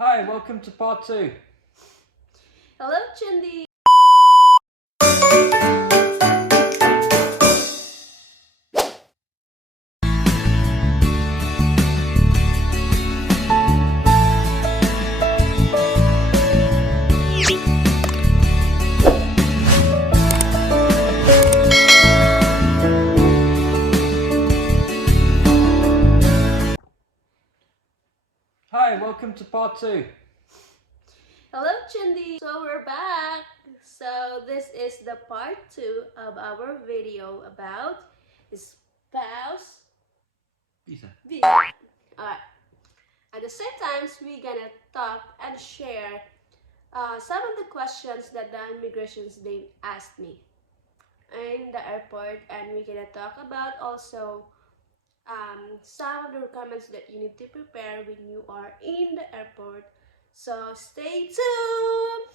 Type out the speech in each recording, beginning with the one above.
Hi, welcome to part 2. Hello, Chindi. Hi, welcome to part 2. Hello, Chindi. So we're back. So this is the part 2 of our video about spouse Visa. visa. Alright. At the same time, we're gonna talk and share some of the questions that the immigrations they asked me in the airport, and we're gonna talk about also some of the requirements that you need to prepare when you are in the airport. So stay tuned.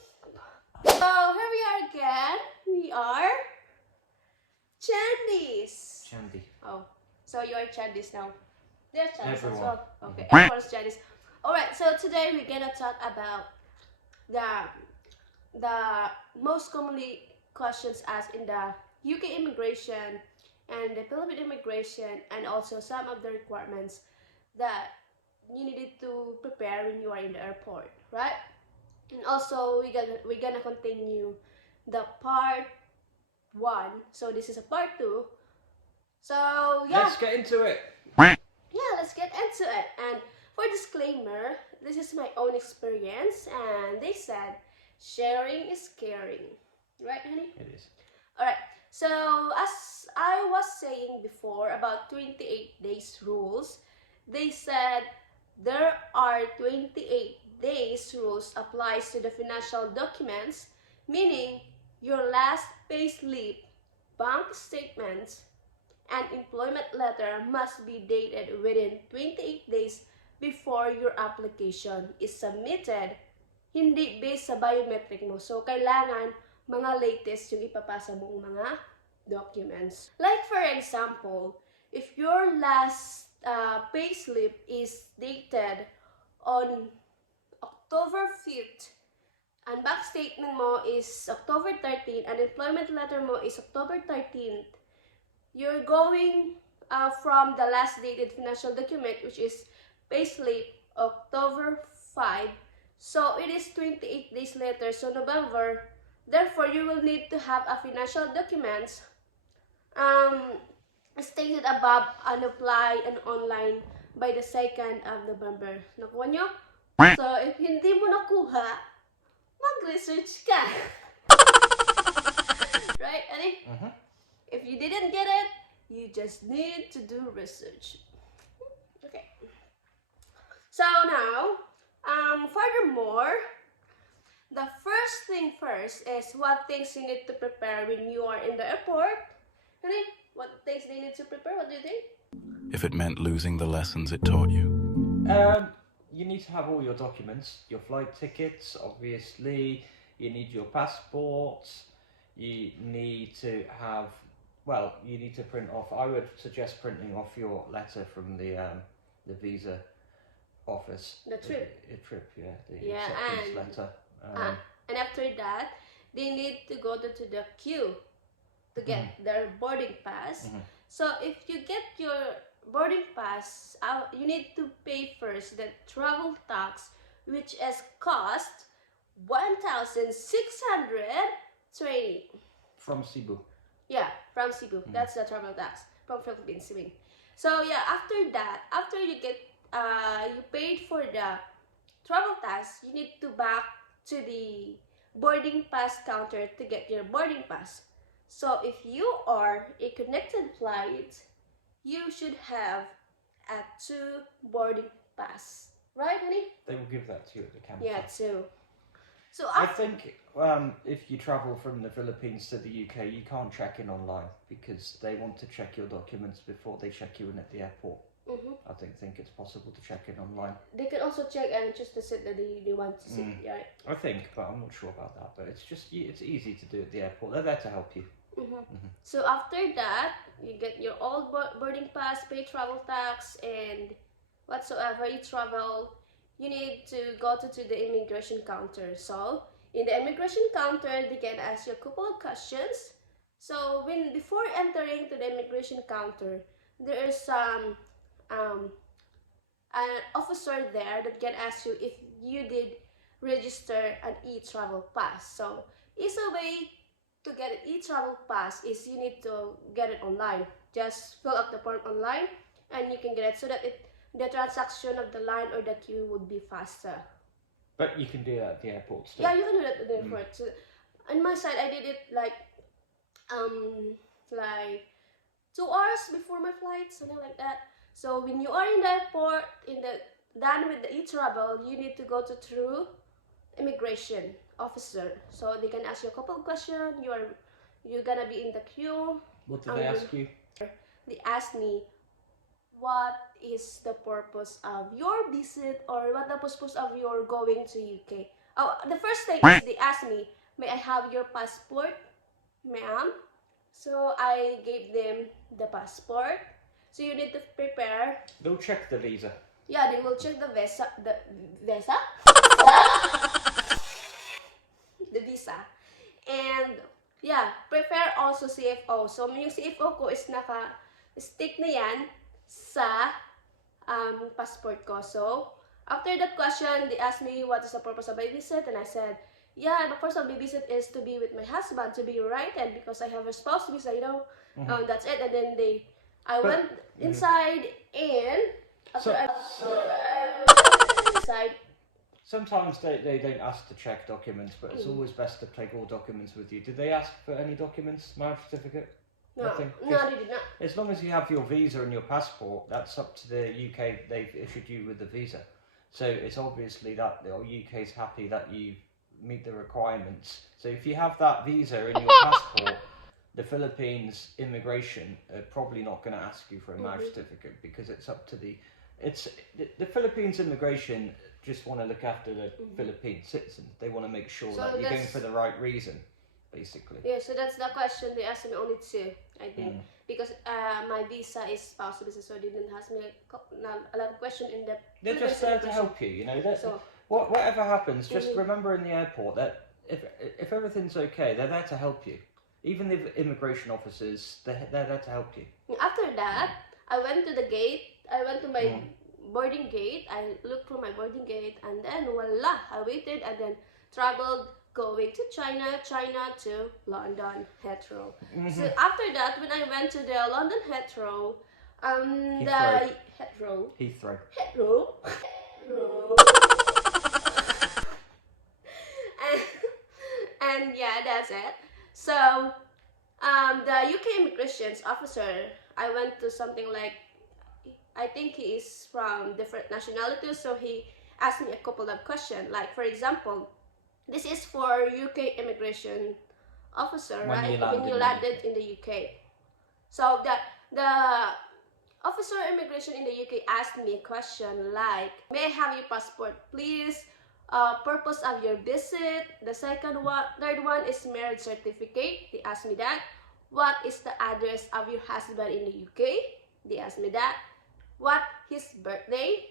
So here we are again. We are Chandis. Chandy. Oh, so you are Chandis now. They're Chandis as Everyone. well. Okay, everyone's Chandis. Alright, so today we're gonna talk about the most commonly questions asked in the UK immigration and the Philippine immigration, and also some of the requirements that you needed to prepare when you are in the airport, right? And also we're gonna continue the part 1. So this is a part 2. So yeah. Let's get into it. Yeah, let's get into it. And for disclaimer, this is my own experience, and they said sharing is caring. Right, honey? It is. Alright, so as I was saying before about 28 days rules, they said there are 28 days rules applies to the financial documents, meaning your last pay slip, bank statements, and employment letter must be dated within 28 days before your application is submitted, hindi based sa biometric mo. So, kailangan mga latest yung ipapasa mong mga documents. Like for example, if your last payslip is dated on October 5th, and bank statement mo is October 13th, and employment letter mo is October 13th, you're going from the last dated financial document, which is payslip October 5. So it is 28 days later, so November. Therefore, you will need to have a financial documents stated above and apply and online by the 2nd of November. Nakuha nyo? So, if hindi mo nakuha, mag-research ka. Right, Annie? If you didn't get it, you just need to do research. Okay. So now, furthermore, the first thing first is what things you need to prepare when you are in the airport. Honey, what things they need to prepare? What do you think? If it meant losing the lessons it taught you. You need to have all your documents, your flight tickets, obviously. You need your passport. You need to have, you need to print off. I would suggest printing off your letter from the visa office. The trip. The trip, yeah. The Yeah, acceptance letter. And after that, they need to go to the queue to get their boarding pass. So if you get your boarding pass, you need to pay first the travel tax, which is cost 1,620 from Cebu. Yeah, from Cebu. That's the travel tax from Philippines. So yeah, after that, after you get you paid for the travel tax, you need to back to the boarding pass counter to get your boarding pass. So if you are a connected flight, you should have a 2 boarding pass. Right, honey? They will give that to you at the counter. Yeah, 2. So I think if you travel from the Philippines to the UK, you can't check in online because they want to check your documents before they check you in at the airport. I don't think it's possible to check in online. They can also check and choose the seat that they want to sit, right? I think, but I'm not sure about that. But it's easy to do at the airport. They're there to help you. So after that, you get your old boarding pass, pay travel tax, and whatsoever you travel, you need to go to the immigration counter. So in the immigration counter, they can ask you a couple of questions. So before entering to the immigration counter, there is um, an officer there that can ask you if you did register an e-travel pass. So it's a way to get an e-travel pass is you need to get it online. Just fill out the form online and you can get it so that the transaction of the line or the queue would be faster. But you can do that at the airport still. Yeah, you can do that at the airport. So on my side, I did it like 2 hours before my flight, something like that. So when you are in the airport, done with the e-travel, you need to go through immigration officer. So they can ask you a couple of questions. You're gonna be in the queue. What did they ask you? They asked me, what is the purpose of your visit or what the purpose of your going to UK? Oh, the first thing is they asked me, may I have your passport, ma'am? So I gave them the passport. So you need to prepare. They'll check the visa. Yeah, they will check the visa. The visa? The visa. And yeah, prepare also CFO. So yung CFO ko is naka-stick na yan sa passport ko. So after that question, they asked me what is the purpose of my visit, and I said, yeah, the purpose of my visit is to be with my husband, to be reunited because I have a spouse visa, you know. That's it. And then I went inside, and after inside. Sometimes they don't ask to check documents, but it's always best to take all documents with you. Did they ask for any documents? Marriage certificate? No, Nothing? no, they did not. As long as you have your visa and your passport, that's up to the UK. They've issued you with the visa. So it's obviously that the UK's happy that you meet the requirements. So if you have that visa and your passport, the Philippines immigration are probably not going to ask you for a marriage certificate because it's up to the Philippines immigration just want to look after the Philippine citizens. They want to make sure So that you're going for the right reason, basically. Yeah, so that's the question they asked me only two, I think, because my visa is spouse visa, so they didn't ask me a lot of questions in depth. They're just there to help you, you know. Whatever happens, just remember in the airport that if everything's okay, they're there to help you. Even the immigration officers, they're there to help you. After that, I went to the gate. I went to my boarding gate. I looked for my boarding gate, and then voila, I waited and then traveled going to China to London Heathrow. So after that, when I went to the London Heathrow, Heathrow. and yeah, that's it. So the UK immigration officer, I went to something like, I think he is from different nationalities, so he asked me a couple of questions. Like, for example, this is for UK immigration officer, right? When you landed in the UK. So the officer immigration in the UK asked me a question like, may I have your passport, please? Purpose of your visit. The third one is marriage certificate. They asked me that. What is the address of your husband in the UK? They asked me that. What his birthday?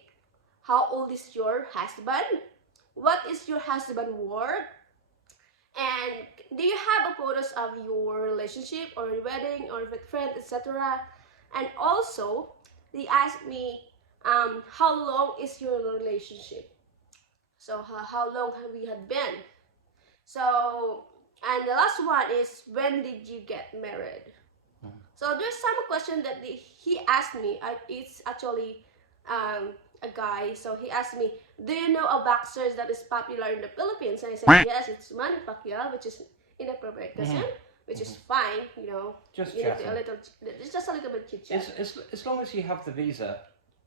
How old is your husband? What is your husband work? And do you have a photos of your relationship or your wedding or with friend, etc.? And also, they asked me, how long is your relationship? So how long have we had been? So, and the last one is, when did you get married? So there's some question that he asked me. It's actually a guy. So he asked me, do you know a boxer that is popular in the Philippines? And I said, yes, it's Manny Pacquiao, which is inappropriate question, which is fine, you know. Just chatting. It's just a little bit chit chat. As long as you have the visa,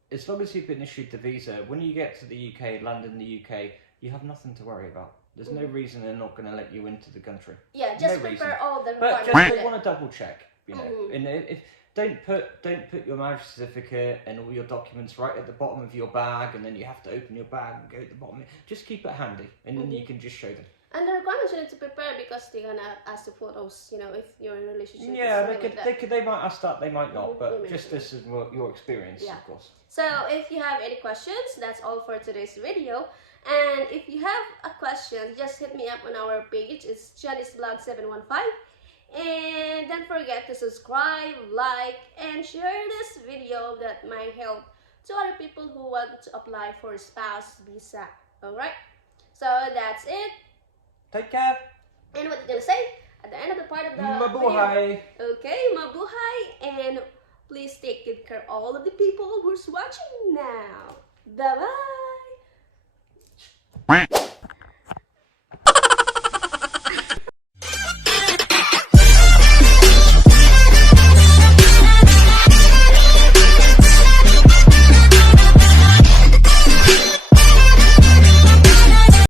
as long as you've been issued the visa, when you get to the UK, land in the UK, you have nothing to worry about. There's no reason they're not going to let you into the country. Yeah, just prepare all the requirements. But just they want to double check, you know. And if don't put your marriage certificate and all your documents right at the bottom of your bag, and then you have to open your bag and go at the bottom. Just keep it handy, and then you can just show them. And the requirements you need to prepare because they're gonna ask the photos, you know, if you're in a relationship. Yeah, something like that. they might ask that, they might not, Mhm, but they just may. this is what your experience, Yeah. of course. So if you have any questions, that's all for today's video. And if you have a question, just hit me up on our page. It's JaniceBlog715. And don't forget to subscribe, like, and share this video that might help to other people who want to apply for a spouse visa. Alright? So that's it. Take care. And what you gonna say at the end of the part of the video? Mabuhay. Okay, mabuhay, and please take good care of all of the people who's watching now. Bye bye.